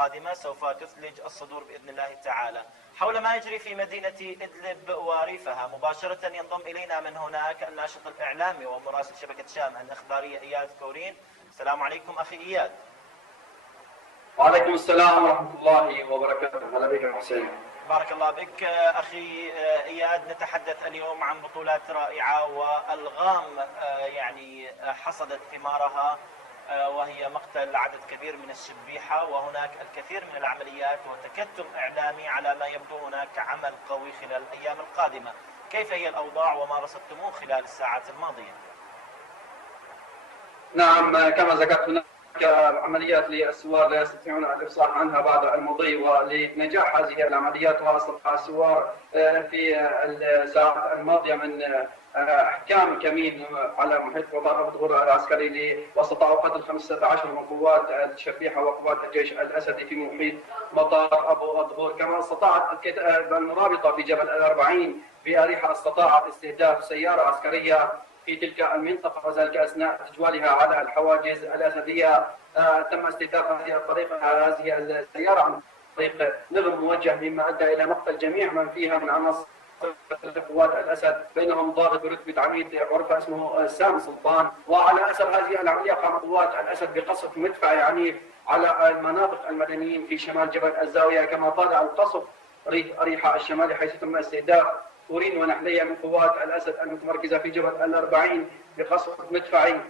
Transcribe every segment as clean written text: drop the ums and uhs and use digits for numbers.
القادمة سوف تثلج الصدور بإذن الله تعالى. حول ما يجري في مدينة إدلب وريفها مباشرة ينضم إلينا من هناك الناشط الإعلامي ومراسل شبكة شام الإخبارية إياد كورين. السلام عليكم أخي إياد. وعليكم السلام ورحمة الله وبركاته. هلا بك حسين. بارك الله بك أخي إياد. نتحدث اليوم عن بطولات رائعة وألغام يعني حصدت ثمارها، وهي مقتل عدد كبير من الشبيحة، وهناك الكثير من العمليات وتكتم إعلامي على ما يبدو هناك عمل قوي خلال الأيام القادمة. كيف هي الأوضاع وما رصدتموه خلال الساعات الماضية؟ نعم، كما ذكرت هناك عمليات للسوار لا يستطيعون الإفصاح عنها بعد المضي، ولنجاح هذه العمليات واستطاع السوار في الساعات الماضية من احكام كمين على محيط مطار ابو ظهور العسكري، واستطاعوا قتل 15 من قوات الشبيحه وقوات الجيش الاسدي في محيط مطار ابو ظهور. كما استطاعت المرابطه في جبل الأربعين باريحه استطاعت استهداف سياره عسكريه في تلك المنطقه، وذلك اثناء تجوالها على الحواجز الاسديه. تم استهداف هذه السياره عن طريق نظم موجه، مما ادى الى مقتل جميع من فيها من عناصر قوات الاسد، بينهم ضابط برتبه عميد عرف اسمه سام سلطان. وعلى اثر هذه العمليه قامت قوات الاسد بقصف مدفعي عنيف على المناطق المدنيين في شمال جبل الزاويه، كما طال القصف ريحه الشمالي حيث تم استهداف كورين ونحليه من قوات الاسد المتمركزه في جبل الأربعين بقصف مدفعي.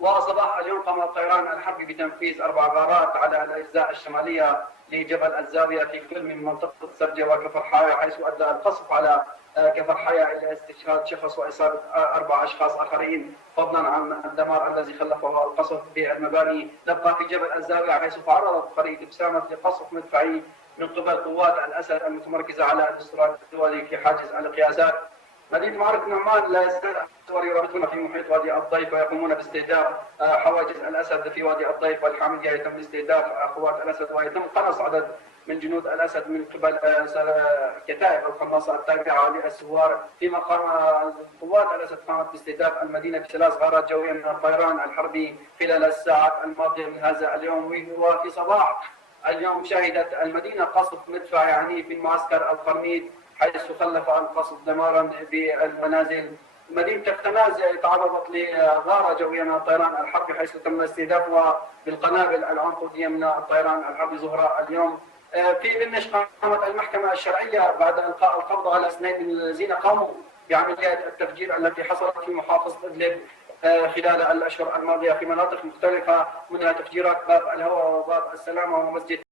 وصباح اليوم قام الطيران الحربي بتنفيذ 4 غارات على الاجزاء الشماليه لجبل الزاويه في كل من منطقه سرجه وكفر حايا، حيث ادى القصف على كفر حايا الى استشهاد شخص واصابه 4 اشخاص اخرين، فضلا عن الدمار الذي خلفه القصف بالمباني. نبقى في جبل الزاويه حيث تعرضت قريه بسامه لقصف مدفعي من قبل قوات الاسد المتمركزه على الاستراتيجي الدولي في حاجز القياسات. مدينة معركة نعمان لا يزال الثوار يرابطون في محيط وادي الضيف ويقومون باستهداف حواجز الاسد في وادي الضيف والحامديه. يتم استهداف قوات الاسد ويتم قنص عدد من جنود الاسد من قبل كتائب القناصه التابعه للثوار، فيما قوات الاسد قامت باستهداف المدينه ب3 غارات جويه من الطيران الحربي خلال الساعات الماضيه من هذا اليوم. وفي صباح اليوم شهدت المدينه قصف مدفعي عنيف من معسكر القرميد، حيث خلف القصف دمارا بالمنازل. مدينة التناز تعرضت لغارة جوية من الطيران الحربي، حيث تم استهدافها بالقنابل العنقودية من الطيران الحربي زهراء اليوم. في دمشق قامت المحكمة الشرعية بعد إلقاء القبض على 2 من الذين قاموا بعمليات التفجير التي حصلت في محافظة إدلب خلال الأشهر الماضية في مناطق مختلفة، منها تفجيرات باب الهوى وباب السلامة ومسجد